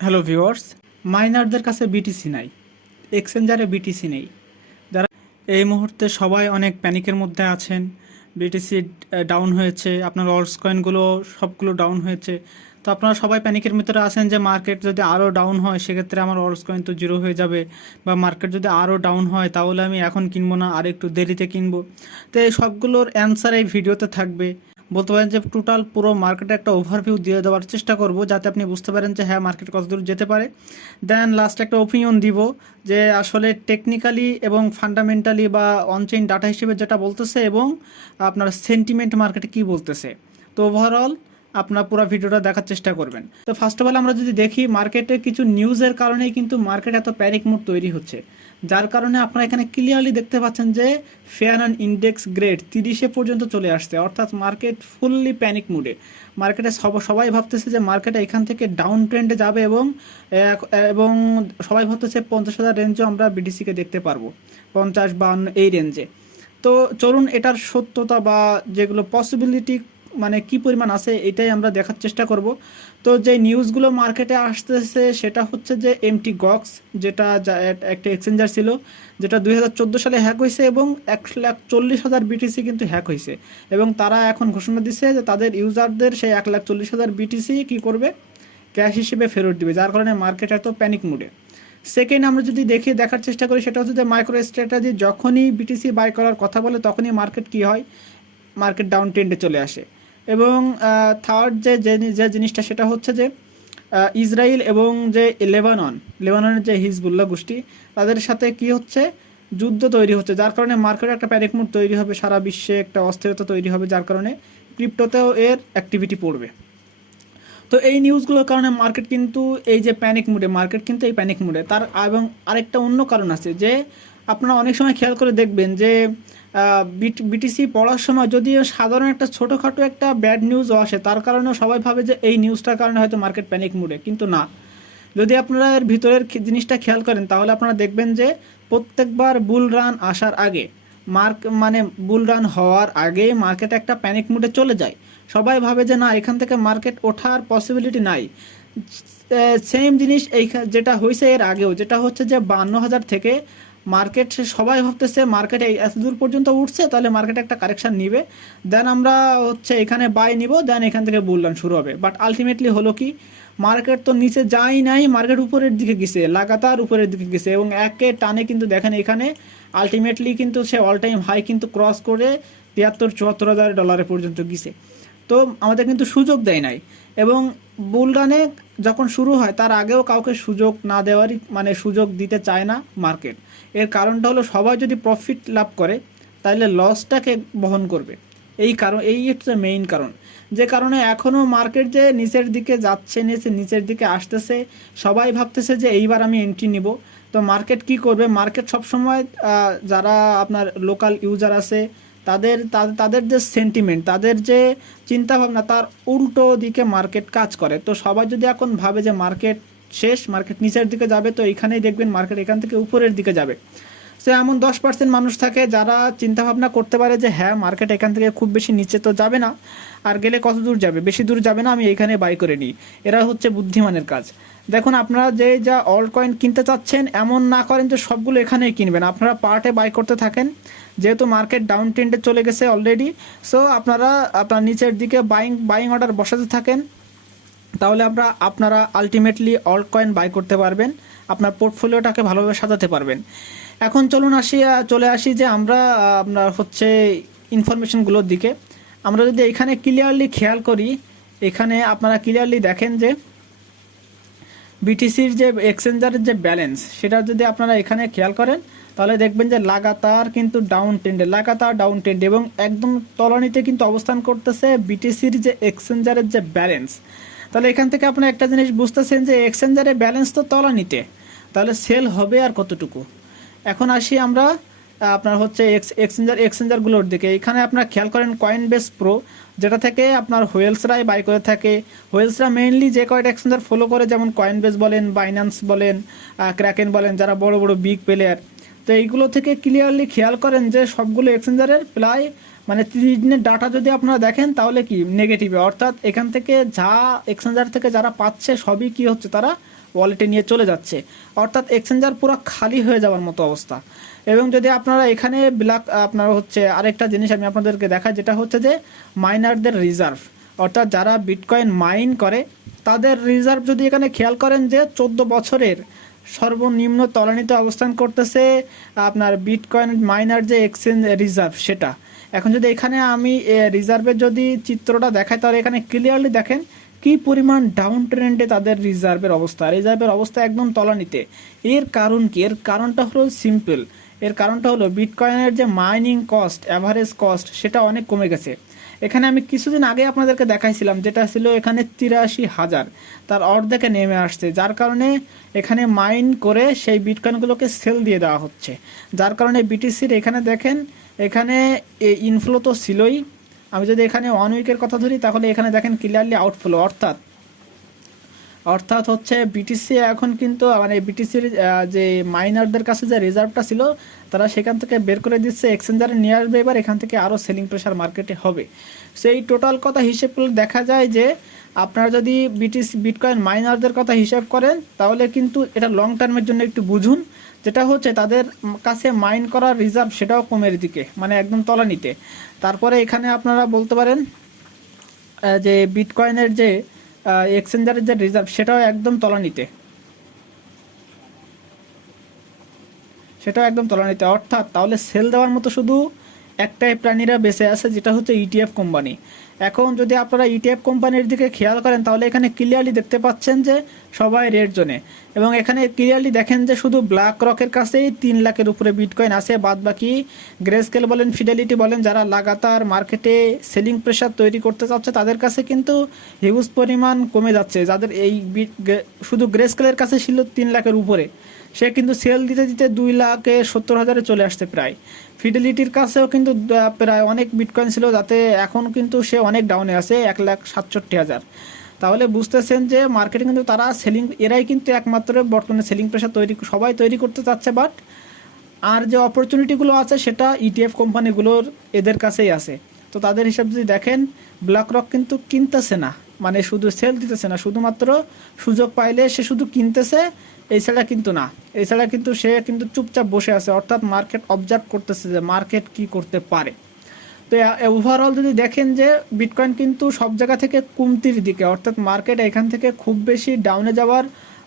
Hello viewers, মাইনারদের কাছে BTC নাই, এক্সচেঞ্জারে BTC নেই। যারা এই মুহূর্তে সবাই অনেক প্যানিকের মধ্যে আছেন। বিটিসি ডাউন হয়েছে, আপনার অলস কয়েনগুলো সবগুলো ডাউন হয়েছে। তো আপনারা সবাই প্যানিকের ভিতরে আছেন যে মার্কেট যদি আরও ডাউন হয় সেক্ষেত্রে আমার অলস কয়েন তো জিরো হয়ে যাবে, বা মার্কেট যদি আরও ডাউন হয় তাহলে আমি এখন কিনবো না, আর একটু দেরিতে কিনবো। তো এই সবগুলোর অ্যান্সার এই ভিডিওতে থাকবে। বলতে পারেন যে টোটাল পুরো মার্কেটে একটা ওভারভিউ দিয়ে দেওয়ার চেষ্টা করব, যাতে আপনি বুঝতে পারেন যে হ্যাঁ মার্কেট কতদূর যেতে পারে। দেন লাস্টে একটা ওপিনিয়ন দিব যে আসলে টেকনিক্যালি এবং ফান্ডামেন্টালি বা অনচেইন ডাটা হিসেবে যেটা বলতেছে এবং আপনার সেন্টিমেন্ট মার্কেটে কি বলতেছে। তো ওভারঅল আপনার পুরো ভিডিওটা দেখার চেষ্টা করবেন। তো ফার্স্ট অফ অল আমরা যদি দেখি, মার্কেটে কিছু নিউজের কারণেই কিন্তু মার্কেট এত প্যানিক মুড তৈরি হচ্ছে, যার কারণে আপনারা এখানে ক্লিয়ারলি দেখতে পাচ্ছেন যে ফেয়ার অ্যান্ড ইন্ডেক্স গ্রেড 30 পর্যন্ত চলে আসছে, অর্থাৎ মার্কেট ফুললি প্যানিক মুডে। মার্কেটে সবাই ভাবতেছে যে মার্কেটে এখান থেকে ডাউন ট্রেন্ডে যাবে এবং এবং সবাই ভাবতেছে 50,000 রেঞ্জও আমরা বিটিসিকে দেখতে পারবো, 50-52 এই রেঞ্জে। তো চলুন এটার সত্যতা বা যেগুলো পসিবিলিটি মানে কি পরিমাণ আছে এটাই আমরা দেখার চেষ্টা করব। তো যে নিউজগুলো মার্কেটে আসতেছে সেটা হচ্ছে যে এমটি গক্স, যেটা একটা এক্সচেঞ্জার ছিল, যেটা 2014 সালে হ্যাক হয়েছে এবং 1,40,000 বিটিসি কিন্তু হ্যাক হয়েছে, এবং তারা এখন ঘোষণা দিচ্ছে যে তাদের ইউজারদের সেই 1,40,000 বিটিসি কী করবে, ক্যাশ হিসেবে ফেরত দিবে, যার কারণে মার্কেট এত প্যানিক মুডে। সেকেন্ড আমরা যদি দেখার চেষ্টা করি, সেটা হচ্ছে যে মাইক্রো স্ট্র্যাটেজি যখনই বিটিসি বাই করার কথা বলে তখনই মার্কেট কী হয়, মার্কেট ডাউন ট্রেন্ডে চলে আসে। এবং থার্ড যে জিনিসটা সেটা হচ্ছে যে ইসরায়েল এবং যে লেবাননের যে হিজবুল্লাহ গোষ্ঠী, তাদের সাথে কি হচ্ছে, যুদ্ধ তৈরি হচ্ছে, যার কারণে মার্কেটে একটা প্যানিক মুড তৈরি হবে, সারা বিশ্বে একটা অস্থিরতা তৈরি হবে, যার কারণে ক্রিপ্টোতেও এর অ্যাক্টিভিটি পড়বে। তো এই নিউজগুলোর কারণে মার্কেট কিন্তু এই যে প্যানিক মুডে, মার্কেট কিন্তু এই প্যানিক মুডে। তার এবং আরেকটা অন্য কারণ আছে, যে আপনারা অনেক সময় খেয়াল করে দেখবেন যে বিটিসি পড়ার সময় যদি সাধারণ একটা ছোটোখাটো একটা ব্যাড নিউজও আসে, তার কারণেও সবাই ভাবে যে এই নিউজটার কারণে হয়তো মার্কেট প্যানিক মুডে, কিন্তু না। যদি আপনারা এর ভিতরের জিনিসটা খেয়াল করেন তাহলে আপনারা দেখবেন যে প্রত্যেকবার বুল রান আসার আগে বুল রান হওয়ার আগে মার্কেট একটা প্যানিক মুডে চলে যায়। সবাই ভাবে যে না, এখান থেকে মার্কেট ওঠার পসিবিলিটি নাই। সেম জিনিস এই যেটা হয়েছে এর আগেও, যেটা হচ্ছে যে 52,000 থেকে মার্কেট, সবাই ভাবতেছে মার্কেট এই এত দূর পর্যন্ত উঠছে, তাহলে মার্কেটে একটা কারেকশান নিবে, দেন আমরা হচ্ছে এখানে বাই নিব, দেন এখান থেকে বুল রান শুরু হবে। বাট আলটিমেটলি হলো কি, মার্কেট তো নিচে যাই নাই, মার্কেট উপরের দিকে গেছে, লাগাতার উপরের দিকে গেছে, এবং একে টানে কিন্তু দেখেন এখানে আলটিমেটলি কিন্তু সে অল টাইম হাই কিন্তু ক্রস করে 73-74 হাজার ডলারে পর্যন্ত গেছে। তো আমাদের কিন্তু সুযোগ দেয় নাই, এবং বুল রানে যখন শুরু হয় তার আগেও কাউকে সুযোগ না দেওয়ারই সুযোগ দিতে চায় না মার্কেট। এর কারণটা হলো সবাই যদি প্রফিট লাভ করে তাহলে লসটাকে বহন করবে। এই হচ্ছে মেইন কারণ, যে কারণে এখনও মার্কেট যে নিচের দিকে যাচ্ছে, নিচের দিকে আসতেছে, সবাই ভাবতেছে যে এইবার আমি এন্ট্রি নিব। তো মার্কেট কি করবে, মার্কেট সবসময় যারা আপনার লোকাল ইউজার আছে তাদের যে সেন্টিমেন্ট, তাদের যে চিন্তাভাবনা, তার উল্টো দিকে মার্কেট কাজ করে। তো সবাই যদি এখন ভাবে যে মার্কেট শেষ, মার্কেট নিচের দিকে যাবে, তো এইখানেই দেখবেন মার্কেট এখান থেকে উপরের দিকে যাবে। সে এমন 10% মানুষ থাকে যারা চিন্তাভাবনা করতে পারে যে হ্যাঁ মার্কেট এখান থেকে খুব বেশি নিচে তো যাবে না, আর গেলে কত দূর যাবে, বেশি দূর যাবে না, আমি এইখানে বাই করে নিই। এরা হচ্ছে বুদ্ধিমানের কাজ। দেখুন, আপনারা যা অল্ট কয়েন কিনতে চাচ্ছেন, এমন না করেন যে সবগুলো এখানেই কিনবেন, আপনারা পার্টে বাই করতে থাকেন। যেহেতু মার্কেট ডাউন ট্রেন্ডে চলে গেছে অলরেডি, সো আপনার নিচের দিকে বাইং অর্ডার বসাতে থাকেন, তাহলে আপনারা আলটিমেটলি অল্ট কয়েন বাই করতে পারবেন, আপনার পোর্টফোলিওটাকে ভালোভাবে সাজাতে পারবেন। এখন চলে আসি যে আমরা আপনার হচ্ছে ইনফরমেশনগুলোর দিকে। আমরা যদি এখানে ক্লিয়ারলি খেয়াল করি, এখানে আপনারা ক্লিয়ারলি দেখেন যে বিটিসির যে এক্সচেঞ্জারের যে ব্যালেন্স, সেটা যদি আপনারা এখানে খেয়াল করেন তাহলে দেখবেন যে লাগাতার কিন্তু ডাউন ট্রেন্ড, এবং একদম তলানিতে কিন্তু অবস্থান করতেছে বিটিসির যে এক্সচেঞ্জারের যে ব্যালেন্স। তাহলে এখান থেকে আপনারা একটা জিনিস বুঝতেছেন যে এক্সচেঞ্জারের ব্যালেন্স তো তলানিতে, তাহলে সেল হবে আর কতটুকু। এখন আসি আমরা আপনার হচ্ছে এক্সচেঞ্জারগুলোর দিকে। এখানে আপনারা খেয়াল করেন কয়েনবেস প্রো, যেটা থেকে আপনার হোয়েলসরাই বাই করে থাকে। হোয়েলসরা মেইনলি যে কয়েকটা এক্সচেঞ্জার ফলো করে, যেমন কয়েনবেস বলেন, বাইন্যান্স বলেন, ক্র্যাকেন বলেন, যারা বড় বড় বিগ প্লেয়ার, তো এইগুলো থেকে ক্লিয়ারলি খেয়াল করেন যে সবগুলো এক্সচেঞ্জারের প্রায় মানে 30 দিনের ডাটা যদি আপনারা দেখেন তাহলে কি নেগেটিভে, অর্থাৎ এখান থেকে যা এক্সচেঞ্জার থেকে যারা পাচ্ছে সবই কি হচ্ছে, তারা ওয়ালেটে নিয়ে চলে যাচ্ছে, অর্থাৎ এক্সচেঞ্জার পুরো খালি হয়ে যাওয়ার মতো অবস্থা। এবং যদি আপনারা এখানে ব্ল্যাক আপনারা হচ্ছে আরেকটা জিনিস আমি আপনাদেরকে দেখাই, যেটা হচ্ছে যে মাইনারদের রিজার্ভ, অর্থাৎ যারা বিটকয়েন মাইন করে তাদের রিজার্ভ যদি এখানে খেয়াল করেন যে 14 বছরের সর্বনিম্ন তলানিতে অবস্থান করতেছে আপনার বিটকয়েন মাইনার যে এক্সচেঞ্জ রিজার্ভ সেটা। এখন যদি এখানে আমি রিজার্ভের যদি চিত্রটা দেখাই তাহলে এখানে ক্লিয়ারলি দেখেন কি পরিমাণ ডাউন ট্রেন্ডে তাদের রিজার্ভের অবস্থা একদম তলানিতে। এর কারণ কি? এর কারণটা হলো সিম্পল, এর কারণটা হলো বিটকয়েনের যে মাইনিং কস্ট, অ্যাভারেজ কস্ট সেটা অনেক কমে গেছে। এখানে আমি কিছুদিন আগে আপনাদেরকে দেখাইছিলাম যেটা ছিল এখানে 83,000, তার অর্ধেকে নেমে আসছে, যার কারণে এখানে মাইন করে সেই বিটকয়েনগুলোকে সেল দিয়ে দেওয়া হচ্ছে, যার কারণে বিটিসির এখানে দেখেন এখানে ইনফ্লো তো ছিলই। আমি যদি এখানে 1 উইকের কথা ধরি তাহলে এখানে দেখেন ক্লিয়ারলি আউটফ্লো, অর্থাৎ হচ্ছে বিটিসি এখন কিন্তু মানে বিটিসির যে মাইনারদের কাছে যে রিজার্ভটা ছিল তারা সেখান থেকে বের করে দিচ্ছে, এক্সচেঞ্জারে নিয়ে আসবে, এবার এখান থেকে আরও সেলিং প্রেশার মার্কেটে হবে। সেই টোটাল কথা হিসেব করলে দেখা যায় যে আপনারা যদি বিটকয়েন মাইনারদের কথা হিসাব করেন তাহলে কিন্তু এটা লং টার্মের জন্য একটু বুঝুন, যেটা হচ্ছে তাদের কাছে মাইন করার রিজার্ভ সেটাও কমের দিকে, মানে একদম তলানিতে। তারপরে এখানে আপনারা বলতে পারেন যে বিটকয়েনের যে এক্সচেঞ্জারের যে রিজার্ভ সেটাও একদম তলানিতে, অর্থাৎ তাহলে সেল দেওয়ার মতো শুধু একটাই প্রাণীরা বেঁচে আছে, যেটা হচ্ছে ইটিএফ কোম্পানি। এখন যদি আপনারা ইটিএফ কোম্পানির দিকে খেয়াল করেন তাহলে এখানে ক্লিয়ারলি দেখতে পাচ্ছেন যে সবাই রেড জোনে, এবং এখানে ক্লিয়ারলি দেখেন যে শুধু ব্ল্যাক রকের কাছেই 3 লাখের উপরে বিটকয়েন আছে, বাদ বাকি গ্রেস্কেল বলেন, ফিডেলিটি বলেন, যারা লাগাতার মার্কেটে সেলিং প্রেশার তৈরি করতে চাচ্ছে তাদের কাছে কিন্তু হিউজ পরিমাণ কমে যাচ্ছে। যাদের এই শুধু গ্রেস্কেলের কাছে ছিল 3 লাখের উপরে, সে কিন্তু সেল দিতে দিতে 2,70,000 চলে আসছে প্রায়। ফিডেলিটির কাছেও কিন্তু প্রায় অনেক বিটকয়েন ছিল, যাতে এখন কিন্তু সে অনেক ডাউনে আছে 1,67,000। তাহলে বুঝতেছেন যে মার্কেটে কিন্তু তারা এরাই কিন্তু একমাত্র বর্তমানে সেলিং প্রেশার সবাই তৈরি করতে চাচ্ছে, বাট আর যে অপরচুনিটিগুলো আছে সেটা ইটিএফ কোম্পানিগুলোর এদের কাছেই আছে। তো তাদের হিসাব যদি দেখেন ব্ল্যাক রক কিন্তু কিনতেছে না, মানে শুধু সেল দিতেছে না, শুধুমাত্র সুযোগ পাইলে সে শুধু কিনতেছে, এছাড়া কিন্তু সে কিন্তু চুপচাপ বসে আছে, অর্থাৎ মার্কেট অবজার্ভ করতেছে যে মার্কেট কি করতে পারে। তো ওভারঅল যদি দেখেন যে বিটকয়েন কিন্তু সব জায়গা থেকে কমতির দিকে, অর্থাৎ মার্কেট এখান থেকে খুব বেশি ডাউনে যাওয়ার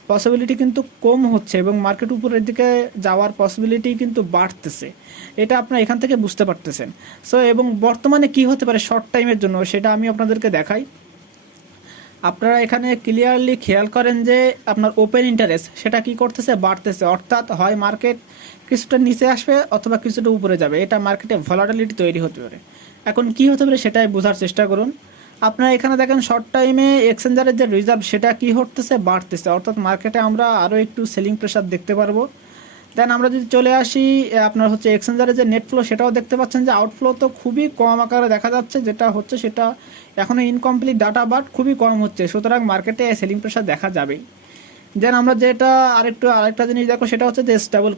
পসিবিলিটি কিন্তু কম হচ্ছে এবং মার্কেট উপরের দিকে যাওয়ার পসিবিলিটি কিন্তু বাড়তেছে, এটা আপনারা এখান থেকে বুঝতে পারতেছেন। সো এবং বর্তমানে কি হতে পারে শর্ট টাইমের জন্য সেটা আমি আপনাদেরকে দেখাই। আপনারা এখানে ক্লিয়ারলি খেয়াল করেন যে আপনার ওপেন ইন্টারেস্ট সেটা কি করতেছে, বাড়তেছে, অর্থাৎ হয় মার্কেট কিছুটা নিচে আসবে অথবা কিছুটা উপরে যাবে, এটা মার্কেটে ভলাটিলিটি তৈরি হতে পারে। এখন কি হতে পারে সেটাই বোঝার চেষ্টা করুন। আপনারা এখানে দেখেন শর্ট টাইমে এক্সচেঞ্জারের যে রিজার্ভ সেটা কি হতেছে, বাড়তেছে, অর্থাৎ মার্কেটে আমরা আরও একটু সেলিং প্রেশার দেখতে পারবো। দেন আমরা যদি চলে আসি আপনার হচ্ছে এক্সচেঞ্জারের যে নেট ফ্লো সেটাও দেখতে পাচ্ছেন যে আউটফ্লো তো খুবই কম আকারে দেখা যাচ্ছে, যেটা হচ্ছে সেটা এখনও ইনকমপ্লিট ডাটা বাট খুবই কম হচ্ছে, সুতরাং মার্কেটে সেলিং প্রেশার দেখা যাবেই। দেন আমরা যেটা আরেকটা জিনিস দেখো সেটা হচ্ছে যে স্টেবল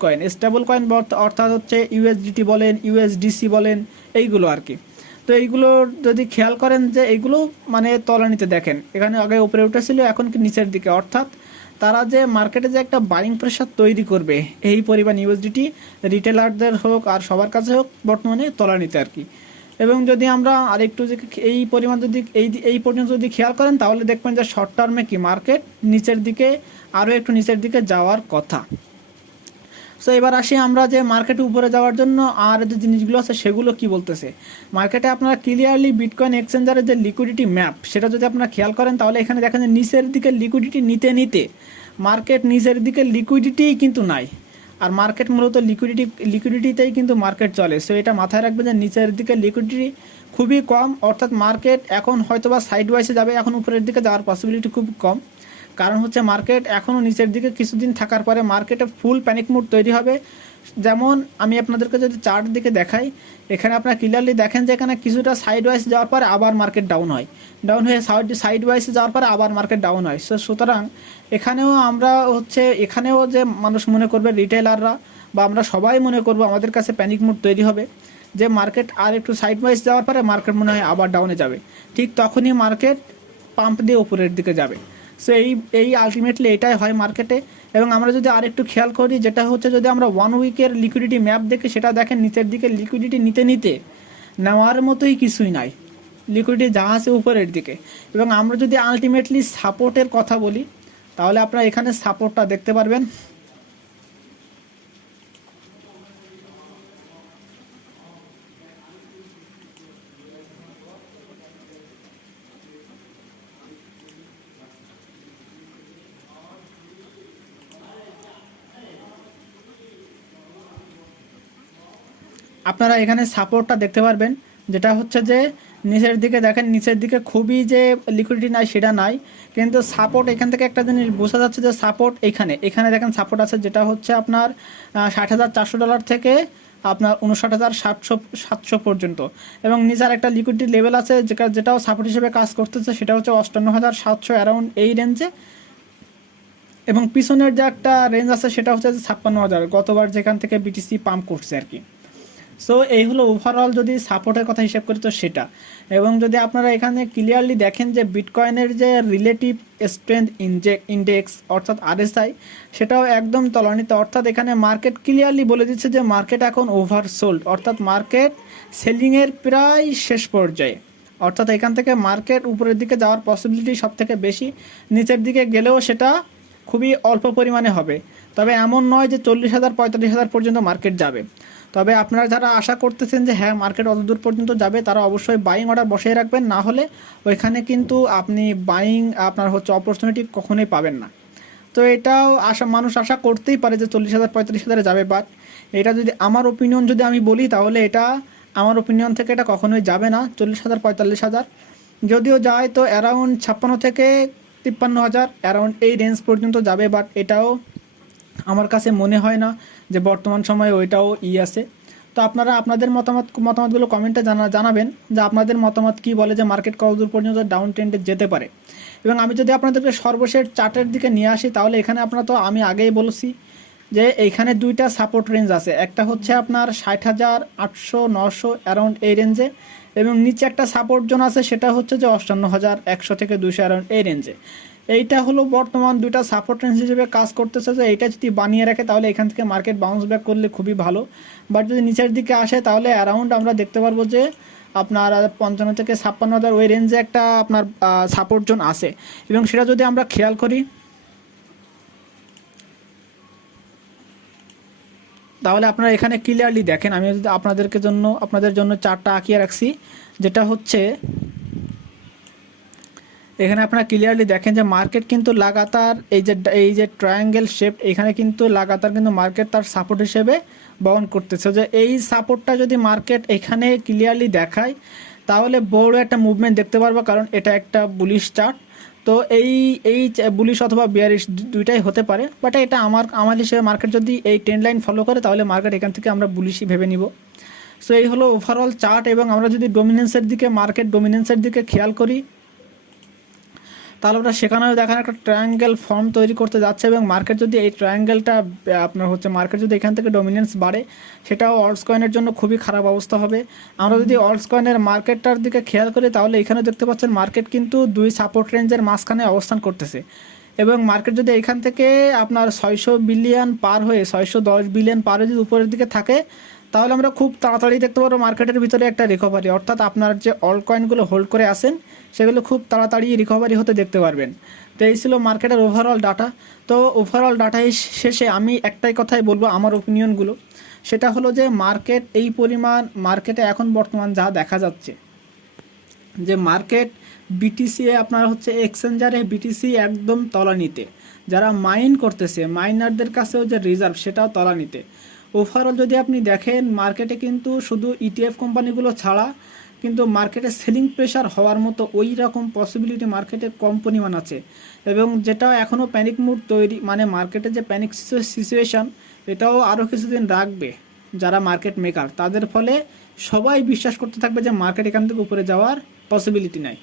কয়েন অর্থাৎ হচ্ছে ইউএসডিটি বলেন, ইউএসডিসি বলেন, এইগুলো আর কি। তো এইগুলো যদি খেয়াল করেন যে এইগুলো মানে তলানিতে দেখেন, এখানে আগে উপরে উঠেছিল এখন কি নিচের দিকে, অর্থাৎ তারা যে মার্কেটে যে একটা বাইং প্রেশার তৈরি করবে এই পরিমাণ ইউএসডিটি রিটেলারদের হোক আর সবার কাছে হোক বর্তমানে তলানিতে আর কি। এবং যদি আমরা আরেকটু এই পরিমাণ যদি এই পর্যন্ত যদি খেয়াল করেন তাহলে দেখবেন যে শর্ট টার্মে কি মার্কেট নিচের দিকে আরও একটু নিচের দিকে যাওয়ার কথা। সো এবার আসি আমরা যে মার্কেটে উপরে যাওয়ার জন্য আর যে জিনিসগুলো আছে সেগুলো কি বলতেছে। মার্কেটে আপনারা ক্লিয়ারলি বিটকয়েন এক্সচেঞ্জারের যে লিকুইডিটি ম্যাপ সেটা যদি আপনারা খেয়াল করেন তাহলে এখানে দেখেন যে নিচের দিকে লিকুইডিটি নিতে মার্কেট নিচের দিকে লিকুইডিটিই কিন্তু নাই, আর মার্কেট মূলত লিকুইডিটিতেই কিন্তু মার্কেট চলে। সো এটা মাথায় রাখবেন যে নিচের দিকে লিকুইডিটি খুবই কম, অর্থাৎ মার্কেট এখন হয়তোবা সাইড ওয়াইসে যাবে, এখন উপরের দিকে যাওয়ার পসিবিলিটি খুব কম। কারণ হচ্ছে মার্কেট এখনও নিচের দিকে কিছুদিন থাকার পরে মার্কেটে ফুল প্যানিক মুড তৈরি হবে। যেমন আমি আপনাদেরকে যদি চার্ট দিকে দেখাই, এখানে আপনারা ক্লিয়ারলি দেখেন যে এখানে কিছুটা সাইড ওয়াইজ যাওয়ার পরে আবার মার্কেট ডাউন হয়ে সাইড ওয়াইজ যাওয়ার পরে আবার মার্কেট ডাউন হয়। সুতরাং এখানেও যে মানুষ মনে করবে রিটেলাররা বা আমরা সবাই মনে করব, আমাদের কাছে প্যানিক মুড তৈরি হবে যে মার্কেট আর একটু সাইড ওয়াইজ যাওয়ার পরে মার্কেট মনে হয় আবার ডাউনে যাবে, ঠিক তখনই মার্কেট পাম্প দিয়ে উপরের দিকে যাবে। সো এই আলটিমেটলি এটাই হয় মার্কেটে। এবং আমরা যদি আর একটু খেয়াল করি, যেটা হচ্ছে যদি আমরা 1 উইকের লিকুইডিটি ম্যাপ দেখি, সেটা দেখেন নিচের দিকে লিকুইডিটি নিতে নেওয়ার মতোই কিছুই নাই, লিকুইডিটি যা আছে উপরের দিকে। এবং আমরা যদি আলটিমেটলি সাপোর্টের কথা বলি, তাহলে আপনারা এখানে সাপোর্টটা দেখতে পারবেন। আপনারা এখানে সাপোর্টটা দেখতে পারবেন, যেটা হচ্ছে যে নিচের দিকে দেখেন, নিচের দিকে খুবই যে লিকুইডিটি নাই সেটা নাই, কিন্তু সাপোর্ট এখান থেকে একটা জিনিস বোঝা যাচ্ছে যে সাপোর্ট এখানে দেখেন সাপোর্ট আছে, যেটা হচ্ছে আপনার $60,400 থেকে আপনার $59,700 পর্যন্ত। এবং নিচের একটা লিকুইডিটি লেভেল আছে যেটাও সাপোর্ট হিসেবে কাজ করতেছে, সেটা হচ্ছে 58,700 অ্যারাউন্ড এই রেঞ্জে। এবং পিছনের যে একটা রেঞ্জ আছে সেটা হচ্ছে 56,000, গতবার যেখান থেকে বিটিসি পাম্প করছে আর কি। সো এই হলো ওভারঅল যদি সাপোর্টের কথা হিসাব করি তো সেটা। এবং যদি আপনারা এখানে ক্লিয়ারলি দেখেন যে বিটকয়েনের যে রিলেটিভ স্ট্রেংথ ইন্ডেক্স অর্থাৎ আরএসআই, সেটাও একদম তলানিতে। অর্থাৎ এখানে মার্কেট ক্লিয়ারলি বলে দিচ্ছে যে মার্কেট এখন ওভারসোল্ড, অর্থাৎ মার্কেট সেলিংয়ের প্রায় শেষ পর্যায়ে। অর্থাৎ এখান থেকে মার্কেট উপরের দিকে যাওয়ার পসিবিলিটি সব থেকে বেশি, নিচের দিকে গেলেও সেটা খুবই অল্প পরিমাণে হবে। তবে এমন নয় যে 40,000 45,000 পর্যন্ত মার্কেট যাবে। তবে আপনারা যারা আশা করতেছেন যে হ্যাঁ মার্কেট অত দূর পর্যন্ত যাবে, তারা অবশ্যই বাইং অর্ডার বসিয়ে রাখবেন, না হলে ওইখানে কিন্তু আপনি বাইং আপনার হচ্ছে অপরচুনিটি কখনোই পাবেন না। তো এটাও মানুষ আশা করতেই পারে যে 40,000 45,000 যাবে, বাট এটা যদি আমার ওপিনিয়ন যদি আমি বলি, তাহলে এটা আমার ওপিনিয়ন থেকে এটা কখনোই যাবে না 40,000 45,000। যদিও যায় তো অ্যারাউন্ড 56 থেকে 53,000 অ্যারাউন্ড এই রেঞ্জ পর্যন্ত যাবে, বাট এটাও আমার কাছে মনে হয় না যে বর্তমান সময়ে ওইটাও আছে। তো আপনারা আপনাদের মতামতগুলো কমেন্টে জানাবেন যে আপনাদের মতামত কি বলে যে মার্কেট কতদূর পর্যন্ত ডাউন ট্রেন্ডে যেতে পারে। এবং আমি যদি আপনাদেরকে সর্বশেষ চার্টের দিকে নিয়ে আসি, তাহলে এখানে আপনারা তো আমি আগেই বলেছি যে এইখানে দুইটা সাপোর্ট রেঞ্জ আছে, একটা হচ্ছে আপনার 60,800 900 অ্যারাউন্ড এই রেঞ্জে, এবং নিচে একটা সাপোর্ট জোন আছে সেটা হচ্ছে যে 58,100 থেকে 200 অ্যারাউন্ড এই রেঞ্জে। এইটা হলো বর্তমান দুইটা সাপোর্ট রেঞ্জ হিসেবে কাজ করতেছে। যে এইটা যদি বানিয়ে রাখে তাহলে এখান থেকে মার্কেট বাউন্স ব্যাক করলে খুবই ভালো। বাট যদি নিচের দিকে আসে তাহলে অ্যারাউন্ড আমরা দেখতে পারবো যে আপনার 55 থেকে 56,000 ওই রেঞ্জে একটা আপনার সাপোর্ট জোন আছে। এবং সেটা যদি আমরা খেয়াল করি, তাহলে আপনারা এখানে ক্লিয়ারলি দেখেন, আমি যদি আপনাদের জন্য চার্টটা আঁকিয়ে রাখছি, যেটা হচ্ছে এখানে আপনারা ক্লিয়ারলি দেখেন যে মার্কেট কিন্তু লাগাতার এই যে ট্রায়াঙ্গেল শেপ, এখানে কিন্তু লাগাতার কিন্তু মার্কেট তার সাপোর্ট হিসেবে বহন করতেছে। যে এই সাপোর্টটা যদি মার্কেট এখানে ক্লিয়ারলি দেখায়, তাহলে বড় একটা মুভমেন্ট দেখতে পারবো, কারণ এটা একটা বুলিশ চার্ট। তো এই বুলিশ অথবা বিয়ারিশ দুইটাই হতে পারে, বাট এটা আমার হিসেবে মার্কেট যদি এই ট্রেন্ড লাইন ফলো করে, তাহলে মার্কেট এখান থেকে আমরা বুলিশই ভেবে নিব। সো এই হলো ওভারঅল চার্ট। এবং আমরা যদি মার্কেট ডোমিনেন্সের দিকে খেয়াল করি, তাহলে আমরা সেখানেও দেখেন একটা ট্রায়াঙ্গেল ফর্ম তৈরি করতে যাচ্ছে। এবং মার্কেট যদি এই ট্রায়াঙ্গেলটা আপনার হচ্ছে মার্কেট যদি এখান থেকে ডমিনেন্স বাড়ে, সেটাও অল্টস কয়েনের জন্য খুবই খারাপ অবস্থা হবে। আমরা যদি অল্টস কয়েনের মার্কেটটার দিকে খেয়াল করি, তাহলে এখানে দেখতে পাচ্ছেন মার্কেট কিন্তু দুই সাপোর্ট রেঞ্জের মাঝখানে অবস্থান করতেছে। এবং মার্কেট যদি এখান থেকে আপনার 600 বিলিয়ন পার হয়ে 610 বিলিয়ন পার হয়ে যদি উপরের দিকে থাকে, তাহলে আমরা খুব তাড়াতাড়ি দেখতে পারবো মার্কেটের ভিতরে একটা রিকভারি, অর্থাৎ আপনার যে অল্ট কয়েনগুলো হোল্ড করে আসেন সেগুলো খুব তাড়াতাড়ি রিকভারি হতে দেখতে পারবেন। তো এই ছিল মার্কেটের ওভারঅল ডাটা। তো ওভারঅল ডাটায় শেষে আমি একটাই কথাই বলবো আমার ওপিনিয়নগুলো, সেটা হলো যে মার্কেটে এখন বর্তমান যা দেখা যাচ্ছে, যে মার্কেট বিটিসি আপনার হচ্ছে এক্সচেঞ্জারে বিটিসি একদম তলানিতে, যারা মাইন করতেছে মাইনারদের কাছেও যে রিজার্ভ সেটাও তলানিতে। ওভারঅল যদি আপনি দেখেন মার্কেটে কিন্তু শুধু ইটিএফ কোম্পানিগুলো ছাড়া কিন্তু মার্কেটে সেলিং প্রেশার হওয়ার মতো ওই রকম পসিবিলিটি মার্কেটে কম পরিমাণ আছে। এবং যেটা এখনও প্যানিক মুড তৈরি, মানে মার্কেটে যে প্যানিক সিচুয়েশান, এটাও আরও কিছুদিন রাখবে যারা মার্কেট মেকার, তাদের ফলে সবাই বিশ্বাস করতে থাকবে যে মার্কেট এখান থেকে উপরে যাওয়ার পসিবিলিটি নাই,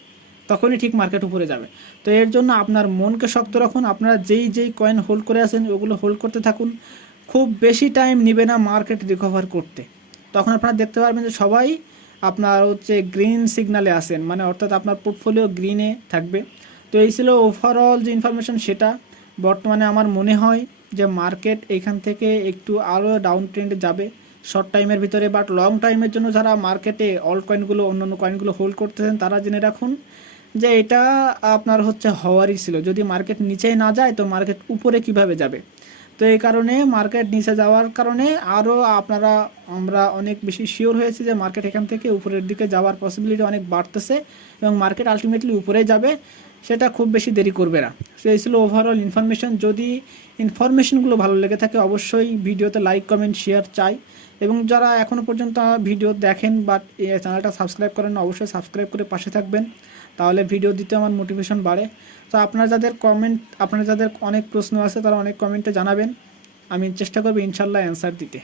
তখনই ঠিক মার্কেট উপরে যাবে। তো এর জন্য আপনার মনকে শক্ত রাখুন, আপনারা যেই কয়েন হোল্ড করে আছেন ওগুলো হোল্ড করতে থাকুন। খুব বেশি টাইম নেবে না মার্কেট রিকভার করতে। তখন আপনারা দেখতে পারবেন যে সবাই আপনার হচ্ছে গ্রিন সিগনালে আসেন, মানে অর্থাৎ আপনার পোর্টফোলিও গ্রিনে থাকবে। তো এই ছিল ওভারঅল যে ইনফরমেশন সেটা। বর্তমানে আমার মনে হয় যে মার্কেট এইখান থেকে একটু আরও ডাউন ট্রেন্ডে যাবে শর্ট টাইমের ভিতরে, বাট লং টাইমের জন্য যারা মার্কেটে অল্ট কয়েনগুলো অন্যান্য কয়েনগুলো হোল্ড করতেছেন তারা জেনে রাখুন যে এটা আপনার হচ্ছে হওয়ারই ছিল। যদি মার্কেট নিচেই না যায় তো মার্কেট উপরে কিভাবে যাবে। তো এই কারণে মার্কেট নিচে যাওয়ার কারণে আরও আমরা অনেক বেশি শিওর হয়েছি যে মার্কেট এখান থেকে উপরের দিকে যাওয়ার পসিবিলিটি অনেক বাড়তেছে এবং মার্কেট আলটিমেটলি উপরে যাবে, সেটা খুব বেশি দেরি করবে না। তো এই ছিল ওভারঅল ইনফরমেশন। যদি ইনফরমেশনগুলো ভালো লেগে থাকে অবশ্যই ভিডিওতে লাইক কমেন্ট শেয়ার চাই, এবং যারা এখনও পর্যন্ত ভিডিও দেখেন বাট চ্যানেলটা সাবস্ক্রাইব করেন অবশ্যই সাবস্ক্রাইব করে পাশে থাকবেন, তাহলে ভিডিও দিতে আমার মোটিভেশন বাড়ে। তো আপনারা যাদের অনেক প্রশ্ন আছে তারা অনেক কমেন্টে জানাবেন, আমি চেষ্টা করব ইনশাল্লাহ অ্যান্সার দিতে।